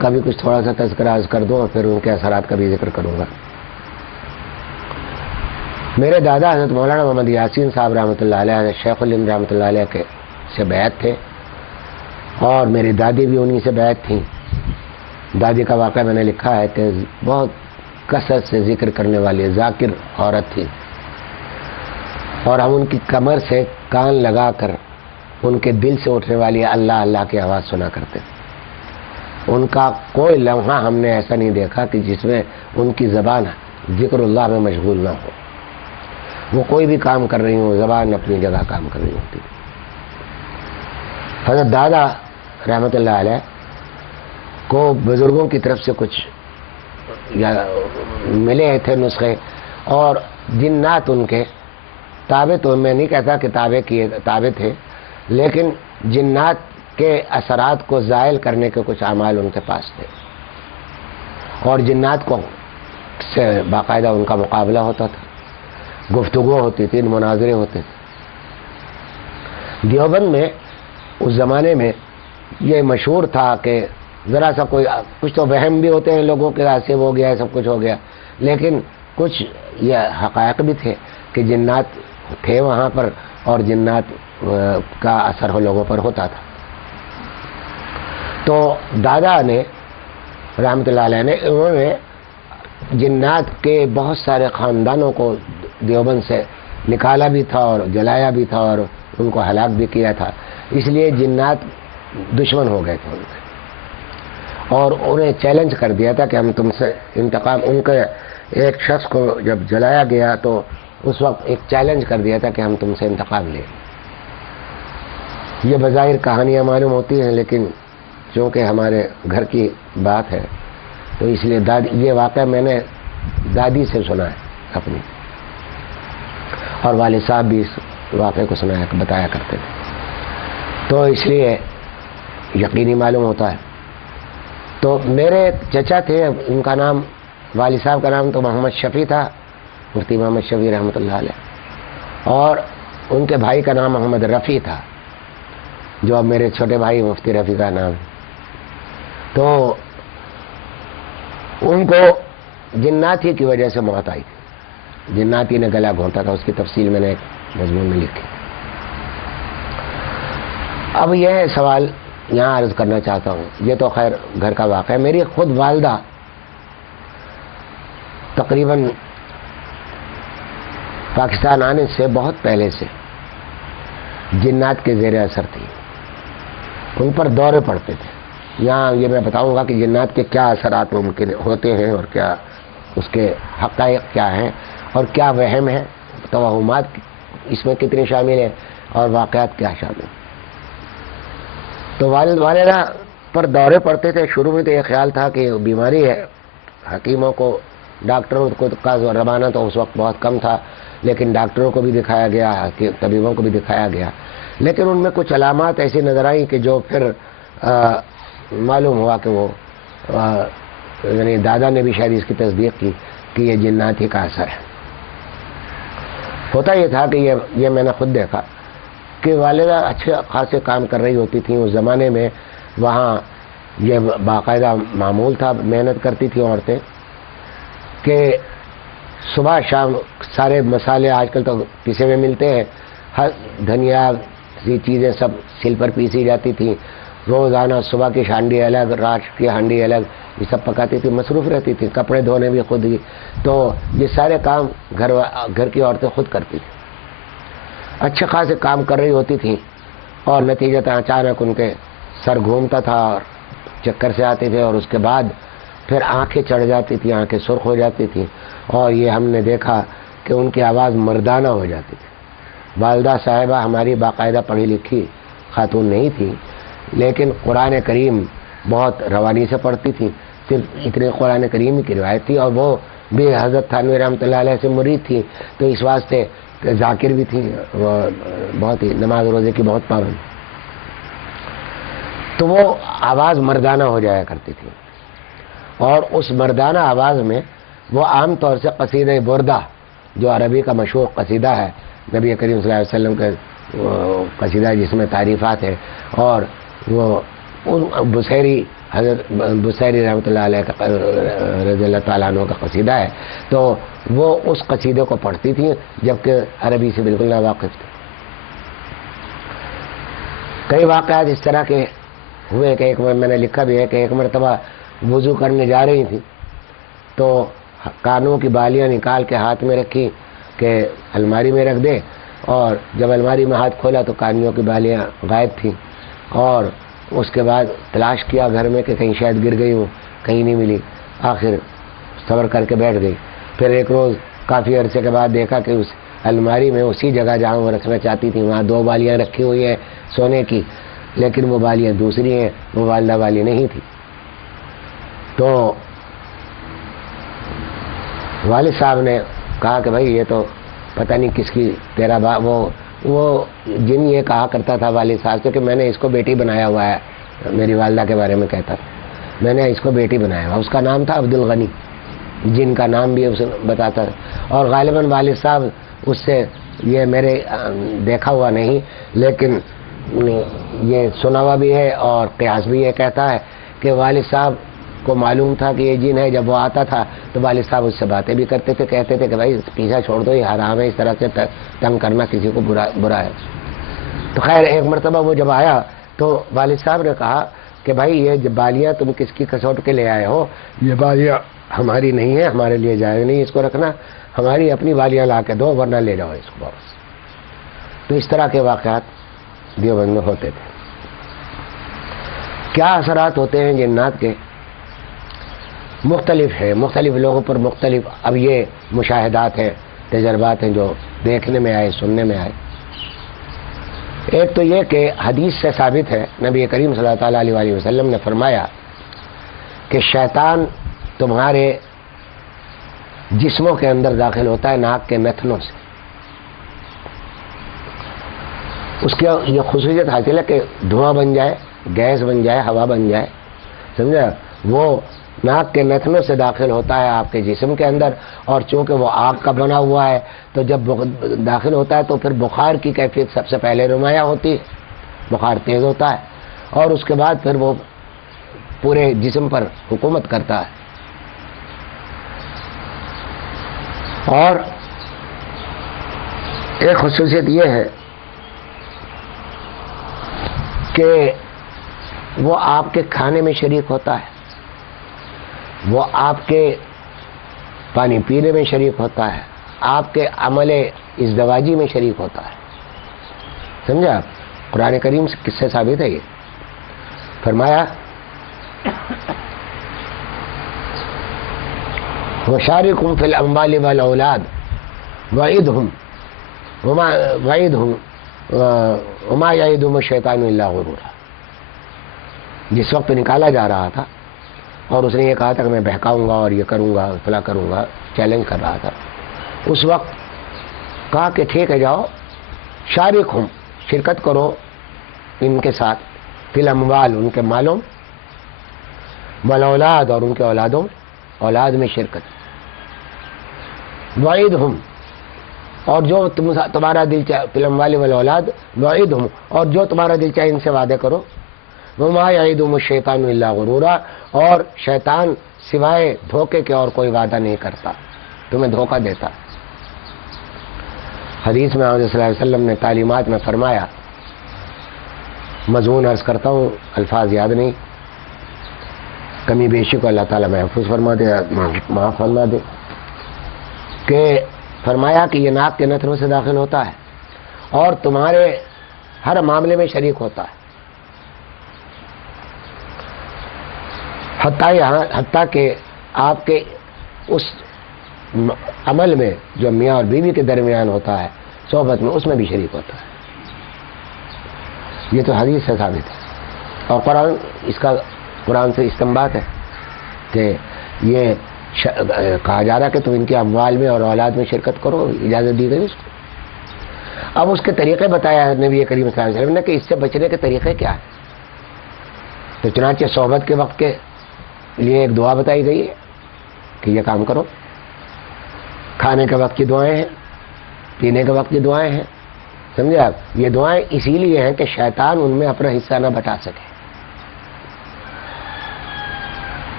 کا بھی کچھ تھوڑا سا تذکرہ عرض کر دوں اور پھر ان کے اثرات کا بھی ذکر کروں گا۔ میرے دادا حضرت مولانا محمد یاسین صاحب رحمۃ اللہ علیہ شیخ الہند رحمۃ اللہ علیہ کے سے بیعت تھے، اور میری دادی بھی انہی سے بیعت تھیں۔ دادی کا واقعہ میں نے لکھا ہے کہ بہت کثرت سے ذکر کرنے والی ذاکر عورت تھی، اور ہم ان کی کمر سے کان لگا کر ان کے دل سے اٹھنے والی اللہ اللہ کی آواز سنا کرتے تھے۔ ان کا کوئی لمحہ ہم نے ایسا نہیں دیکھا کہ جس میں ان کی زبان ذکر اللہ میں مشغول نہ ہو۔ وہ کوئی بھی کام کر رہی ہوں، زبان اپنی جگہ کام کر رہی ہوتی تھی۔ حضرت دادا رحمۃ اللہ علیہ کو بزرگوں کی طرف سے کچھ ملے تھے نسخے، اور جنات ان کے تابع، تو میں نہیں کہتا کہ تابع تھے، لیکن جنات کے اثرات کو زائل کرنے کے کچھ اعمال ان کے پاس تھے، اور جنات کو سے باقاعدہ ان کا مقابلہ ہوتا تھا، گفتگو ہوتی تھی، مناظرے ہوتے تھے۔ دیوبند میں اس زمانے میں یہ مشہور تھا کہ ذرا سا کوئی کچھ تو وہم بھی ہوتے ہیں لوگوں کے، راستے ہو گیا، سب کچھ ہو گیا، لیکن کچھ یہ حقائق بھی تھے کہ جنات تھے وہاں پر، اور جنات کا اثر لوگوں پر ہوتا تھا۔ تو دادا نے رحمۃ اللہ علیہ نے انہوں نے جنات کے بہت سارے خاندانوں کو دیوبند سے نکالا بھی تھا اور جلایا بھی تھا اور ان کو ہلاک بھی کیا تھا، اس لیے جنات دشمن ہو گئے تھے ان کے، اور انہیں چیلنج کر دیا تھا کہ ہم تم سے انتقام، ان کے ایک شخص کو جب جلایا گیا تو اس وقت ایک چیلنج کر دیا تھا کہ ہم تم سے انتقام لیں۔ یہ بظاہر کہانیاں معلوم ہوتی ہیں، لیکن چونکہ ہمارے گھر کی بات ہے تو اس لیے یہ واقعہ میں نے دادی سے سنا ہے اپنی، اور والد صاحب بھی اس واقعے کو بتایا کرتے تھے، تو اس لیے یقینی معلوم ہوتا ہے۔ تو میرے چچا تھے، ان کا نام، والد صاحب کا نام تو محمد شفیع تھا، مفتی محمد شفیع رحمۃ اللہ علیہ، اور ان کے بھائی کا نام محمد رفیع تھا، جو اب میرے چھوٹے بھائی مفتی رفیع کا نام ہے۔ تو ان کو جناتی کی وجہ سے موت آئی تھی، جناتی نے گلا گھونٹا تھا، اس کی تفصیل میں نے ایک مضمون میں لکھی۔ اب یہ سوال یہاں عرض کرنا چاہتا ہوں، یہ تو خیر گھر کا واقعہ ہے۔ میری خود والدہ تقریباً پاکستان آنے سے بہت پہلے سے جنات کے زیر اثر تھی، ان پر دورے پڑتے تھے۔ یہاں یہ میں بتاؤں گا کہ جنات کے کیا اثرات ممکن ہوتے ہیں، اور کیا اس کے حقائق کیا ہیں، اور کیا وہم ہے، توہمات اس میں کتنے شامل ہیں، اور واقعات کیا شامل ہیں۔ تو والدہ پر دورے پڑتے تھے۔ شروع میں تو یہ خیال تھا کہ بیماری ہے، حکیموں کو، ڈاکٹروں کو کا زمانہ تو اس وقت بہت کم تھا، لیکن ڈاکٹروں کو بھی دکھایا گیا، طبیبوں کو بھی دکھایا گیا، لیکن ان میں کچھ علامات ایسی نظر آئیں کہ جو پھر معلوم ہوا کہ وہ یعنی دادا نے بھی شاید اس کی تصدیق کی کہ یہ جناتی کا اثر ہے۔ ہوتا یہ تھا کہ یہ میں نے خود دیکھا کہ والدہ اچھے خاصے کام کر رہی ہوتی تھیں اس زمانے میں، وہاں یہ باقاعدہ معمول تھا، محنت کرتی تھیں عورتیں کہ صبح شام سارے مسالے آج کل تو پیسے میں ملتے ہیں، ہر دھنیا سی چیزیں سب سل پر پیسی جاتی تھیں، روزانہ صبح کی ہانڈی الگ، رات کی ہانڈی الگ، یہ سب پکاتی تھی، مصروف رہتی تھی، کپڑے دھونے بھی خود ہی، تو یہ سارے کام گھر کی عورتیں خود کرتی تھیں، اچھے خاصے کام کر رہی ہوتی تھیں، اور نتیجتاً اچانک ان کے سر گھومتا تھا اور چکر سے آتے تھے، اور اس کے بعد پھر آنکھیں چڑھ جاتی تھیں، آنکھیں سرخ ہو جاتی تھیں، اور یہ ہم نے دیکھا کہ ان کی آواز مردانہ ہو جاتی تھی۔ والدہ صاحبہ ہماری باقاعدہ پڑھی لکھی خاتون نہیں تھی، لیکن قرآن کریم بہت روانی سے پڑھتی تھی، صرف اتنے قرآن کریم کی روایت تھی، اور وہ بھی حضرت تھانوی رحمۃ اللہ علیہ سے مرید تھی، تو اس واسطے ذاکر بھی تھی، وہ بہت ہی نماز روزے کی بہت پابند، تو وہ آواز مردانہ ہو جایا کرتی تھی، اور اس مردانہ آواز میں وہ عام طور سے قصیدہ بردہ، جو عربی کا مشہور قصیدہ ہے، نبی کریم صلی اللہ علیہ وسلم کا قصیدہ جس میں تعریفات ہے، اور وہ بصیری حضرت بصیری رحمۃ اللہ علیہ کا رضی اللہ تعالیٰ عنہ کا قصیدہ ہے، تو وہ اس قصیدے کو پڑھتی تھیں جبکہ عربی سے بالکل ناواقف تھی۔ کئی واقعات اس طرح کے ہوئے کہ میں نے لکھا بھی ہے کہ ایک مرتبہ وضو کرنے جا رہی تھی تو کانوں کی بالیاں نکال کے ہاتھ میں رکھی کہ الماری میں رکھ دے، اور جب الماری میں ہاتھ کھولا تو کانوں کی بالیاں غائب تھیں، اور اس کے بعد تلاش کیا گھر میں کہ کہیں شاید گر گئی ہوں، کہیں نہیں ملی، آخر صبر کر کے بیٹھ گئی۔ پھر ایک روز کافی عرصے کے بعد دیکھا کہ اس الماری میں اسی جگہ جہاں وہ رکھنا چاہتی تھی وہاں 2 بالیاں رکھی ہوئی ہیں سونے کی، لیکن وہ بالیاں دوسری ہیں، وہ والدہ والی نہیں تھی۔ تو والد صاحب نے کہا کہ بھائی یہ تو پتہ نہیں کس کی تیرا وہ جن یہ کہا کرتا تھا والد صاحب سے کہ میں نے اس کو بیٹی بنایا ہوا ہے، میری والدہ کے بارے میں کہتا تھا میں نے اس کو بیٹی بنایا ہوا۔ اس کا نام تھا عبد الغنی، جن کا نام بھی اسے بتاتا تھا، اور غالباً والد صاحب اس سے یہ میرے دیکھا ہوا نہیں، لیکن یہ سنا ہوا بھی ہے اور قیاس بھی یہ کہتا ہے کہ والد صاحب کو معلوم تھا کہ یہ جن ہے۔ جب وہ آتا تھا تو والد صاحب اس سے باتیں بھی کرتے تھے، کہتے تھے کہ بھائی پیچھا چھوڑ دو، یہ حرام ہے، اس طرح سے تنگ کرنا کسی کو برا ہے۔ تو خیر ایک مرتبہ وہ جب آیا تو والد صاحب نے کہا کہ بھائی یہ بالیاں تم کس کی کسوٹ کے لے آئے ہو، یہ بالیاں ہماری نہیں ہے، ہمارے لیے جائز نہیں اس کو رکھنا، ہماری اپنی بالیاں لا کے دو ورنہ لے جاؤ اس کو واپس۔ تو اس طرح کے واقعات دیوبند میں ہوتے تھے۔ کیا اثرات ہوتے ہیں جنات کے؟ مختلف ہے، مختلف لوگوں پر مختلف۔ اب یہ مشاہدات ہیں، تجربات ہیں جو دیکھنے میں آئے، سننے میں آئے۔ ایک تو یہ کہ حدیث سے ثابت ہے، نبی کریم صلی اللہ تعالیٰ علیہ وسلم نے فرمایا کہ شیطان تمہارے جسموں کے اندر داخل ہوتا ہے ناک کے نتنوں سے۔ اس کی یہ خصوصیت حاصل ہے کہ دھواں بن جائے، گیس بن جائے، ہوا بن جائے، سمجھا؟ وہ ناک کے نتنوں سے داخل ہوتا ہے آپ کے جسم کے اندر، اور چونکہ وہ آگ کا بنا ہوا ہے تو جب داخل ہوتا ہے تو پھر بخار کی کیفیت سب سے پہلے نمایاں ہوتی ہے، بخار تیز ہوتا ہے، اور اس کے بعد پھر وہ پورے جسم پر حکومت کرتا ہے۔ اور ایک خصوصیت یہ ہے کہ وہ آپ کے کھانے میں شریک ہوتا ہے، وہ آپ کے پانی پینے میں شریک ہوتا ہے، آپ کے عمل ازدواجی میں شریک ہوتا ہے، سمجھا؟ قرآن کریم سے کس سے ثابت ہے یہ؟ فرمایا وَشَارِكُهُمْ فِي الْأَمْوَالِ وَالْأَوْلَادِ وَعِدْهُمْ وَمَا يَعِدُهُمُ الشَّيْطَانُ إِلَّا غُرُورًا۔ جس وقت نکالا جا رہا تھا اور اس نے یہ کہا تھا کہ میں بہکاؤں گا اور یہ کروں گا، فلاں کروں گا، چیلنج کر رہا تھا، اس وقت کہا کہ ٹھیک ہے جاؤ، شارکہم، شرکت کرو ان کے ساتھ، فی الاموال، ان کے مالوں، والاولاد، اور ان کے اولادوں، اولاد میں شرکت، وعیدہم، اور جو تمہارا دل چاہے، فی الاموال والاولاد وعیدہم، اور جو تمہارا دل چاہے ان سے وعدے کرو، وما یعیدہم الشیطان الا غرورا، اور شیطان سوائے دھوکے کے اور کوئی وعدہ نہیں کرتا، تمہیں دھوکہ دیتا۔ حدیث میں صلی اللہ علیہ وسلم نے تعلیمات میں فرمایا، مضمون عرض کرتا ہوں، الفاظ یاد نہیں، کمی بیشی کو اللہ تعالیٰ محفوظ فرما دے، معاف فرما دے، کہ فرمایا کہ یہ ناک کے نتنوں سے داخل ہوتا ہے اور تمہارے ہر معاملے میں شریک ہوتا ہے، حتیٰ کہ آپ کے اس عمل میں جو میاں اور بیوی کے درمیان ہوتا ہے، صحبت میں، اس میں بھی شریک ہوتا ہے۔ یہ تو حدیث سے ثابت ہے، اور قرآن، اس کا قرآن سے استنباط ہے کہ یہ کہا جا رہا کہ تم ان کے اموال میں اور اولاد میں شرکت کرو، اجازت دی گئی اس کو۔ اب اس کے طریقے بتایا ہے نبی کریم صلی اللہ علیہ وسلم نے کہ اس سے بچنے کے طریقے کیا ہیں، تو چنانچہ صحبت کے وقت کے لیے ایک دعا بتائی گئی ہے کہ یہ کام کرو، کھانے کے وقت کی دعائیں ہیں، پینے کے وقت کی دعائیں ہیں، سمجھے آپ؟ یہ دعائیں اسی لیے ہیں کہ شیطان ان میں اپنا حصہ نہ بٹا سکے،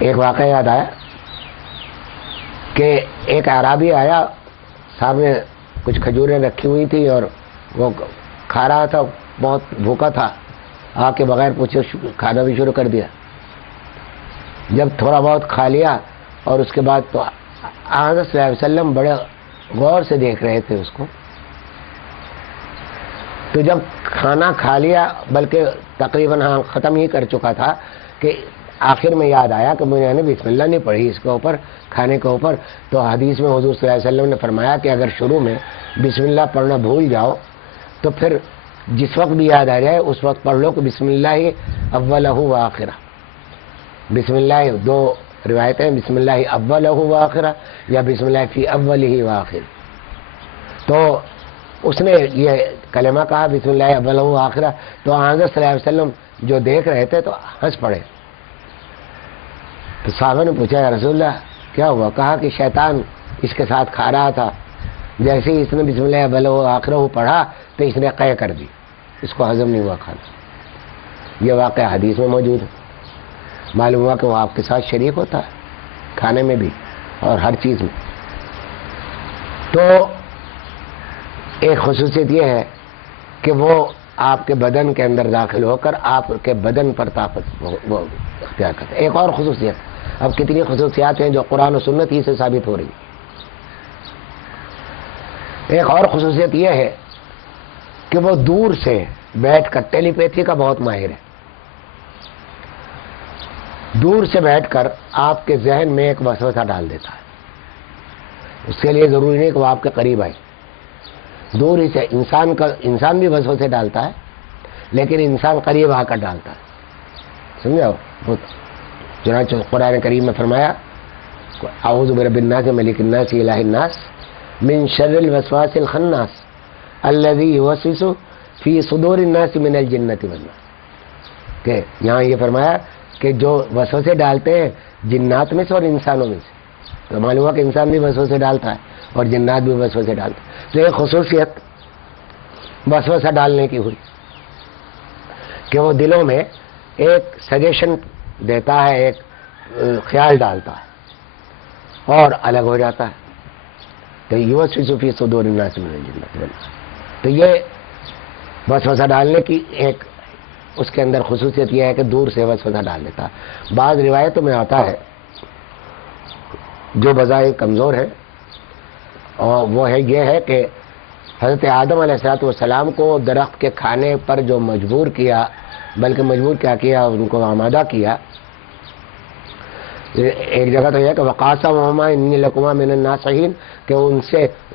ایک واقعہ یاد آیا کہ ایک اعرابی آیا، سامنے کچھ کھجوریں رکھی ہوئی تھی اور وہ کھا رہا تھا، بہت بھوکا تھا، آ کے بغیر پوچھے کھانا بھی شروع کر دیا۔ جب تھوڑا بہت کھا لیا اور اس کے بعد تو حضرت صلی اللہ علیہ وسلم بڑے غور سے دیکھ رہے تھے اس کو، تو جب کھانا کھا لیا بلکہ تقریباً ختم ہی کر چکا تھا کہ آخر میں یاد آیا کہ میں نے بسم اللہ نہیں پڑھی اس کے اوپر، کھانے کے اوپر، تو حدیث میں حضور صلی اللہ علیہ وسلم نے فرمایا کہ اگر شروع میں بسم اللہ پڑھنا بھول جاؤ تو پھر جس وقت بھی یاد آ جائے اس وقت پڑھ لو کہ بسم اللہ اولہ و آخرہ۔ بسم اللہ دو روایتیں، بسم اللہ اولہ و آخرہ یا بسم اللہ فی اولہ و آخر۔ تو اس نے یہ کلمہ کہا بسم اللہ اولہ و آخرہ، تو حضرت صلی اللہ علیہ وسلم جو دیکھ رہے تھے تو ہنس پڑے۔ تو صحابہ نے پوچھا یا رسول اللہ کیا ہوا؟ کہا کہ شیطان اس کے ساتھ کھا رہا تھا، جیسے ہی اس نے بسم اللہ اولہ و آخرہ پڑھا تو اس نے قے کر دی، اس کو ہضم نہیں ہوا کھانا۔ یہ واقعہ حدیث میں موجود ہے۔ معلوم ہوا کہ وہ آپ کے ساتھ شریک ہوتا ہے کھانے میں بھی اور ہر چیز میں۔ تو ایک خصوصیت یہ ہے کہ وہ آپ کے بدن کے اندر داخل ہو کر آپ کے بدن پر طاقت وہ اختیار کرتا ہے۔ ایک اور خصوصیت، اب کتنی خصوصیات ہیں جو قرآن و سنت ہی سے ثابت ہو رہی ہیں۔ ایک اور خصوصیت یہ ہے کہ وہ دور سے بیٹھ کر ٹیلی پیتھی کا بہت ماہر ہے، دور سے بیٹھ کر آپ کے ذہن میں ایک وسوسہ ڈال دیتا ہے۔ اس کے لیے ضروری نہیں کہ وہ آپ کے قریب آئے، دور ہی سے انسان بھی وسوسے ڈالتا ہے، لیکن انسان قریب آ کر ڈالتا ہے، سمجھو؟ چنانچہ قرآن کریم میں فرمایا اعوذ برب الناس ملک الناس الہ الناس من شر الوسواس الخناس الذی یوسوس فی صدور الناس من الجنۃ والناس، کہ یہاں یہ فرمایا کہ جو وسوسے ڈالتے ہیں جنات میں سے اور انسانوں میں سے۔ تو معلوم ہوا کہ انسان بھی وسوسے ڈالتا ہے اور جنات بھی وسوسے ڈالتے ہیں۔ تو ایک خصوصیت وسوسہ ڈالنے کی ہوئی کہ وہ دلوں میں ایک سجیشن دیتا ہے، ایک خیال ڈالتا ہے اور الگ ہو جاتا ہے۔ تو یوسوس فی صدور الناس من الجنۃ والناس، تو یہ وسوسہ ڈالنے کی ایک اس کے اندر خصوصیت یہ ہے کہ دور سے وسوسہ ڈال دیتا ہے۔ بعض روایتوں میں آتا ہے جو بظاہر کمزور ہے، اور وہ ہے یہ ہے کہ حضرت آدم علیہ السلام کو درخت کے کھانے پر جو مجبور کیا، بلکہ مجبور کیا کیا، ان کو آمادہ کیا۔ ایک جگہ تو یہ کہ وقاسمہما انی لکما من الناصحین، کہ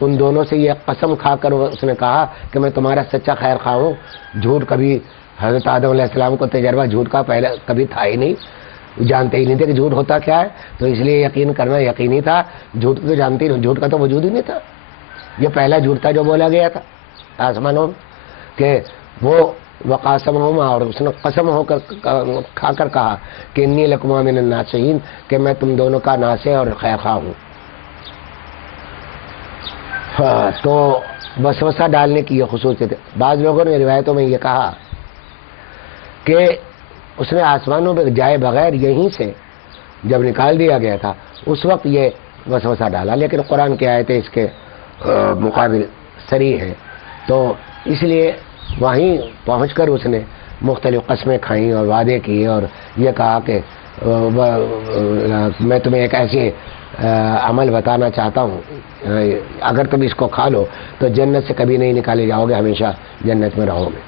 ان دونوں سے یہ قسم کھا کر اس نے کہا کہ میں تمہارا سچا خیر خواہ ہوں۔ جھوٹ کبھی حضرت آدم علیہ السلام کو تجربہ جھوٹ کا پہلے کبھی تھا ہی نہیں، جانتے ہی نہیں تھے کہ جھوٹ ہوتا کیا ہے، تو اس لیے یقین کرنا یقینی تھا۔ جھوٹ تو جانتے ہی نہیں، جھوٹ کا تو وجود ہی نہیں تھا، یہ پہلا جھوٹ تھا جو بولا گیا تھا آسمانوں میں، کہ وہ وقاسمہما، اور اس نے قسم ہو کر کھا کر کہا کہ انی لکما من الناصحین، کہ میں تم دونوں کا ناصح اور خیر خواہ ہوں۔ تو وسوسہ ڈالنے کی یہ خصوصیت ہے۔ بعض لوگوں نے روایتوں میں یہ کہا کہ اس نے آسمانوں میں جائے بغیر یہیں سے جب نکال دیا گیا تھا اس وقت یہ وسوسہ ڈالا، لیکن قرآن کی آیتیں اس کے مقابل صریح ہے، تو اس لیے وہیں پہنچ کر اس نے مختلف قسمیں کھائیں اور وعدے کیے اور یہ کہا کہ میں تمہیں ایک ایسی عمل بتانا چاہتا ہوں، اگر تم اس کو کھا لو تو جنت سے کبھی نہیں نکالے جاؤ گے، ہمیشہ جنت میں رہو گے۔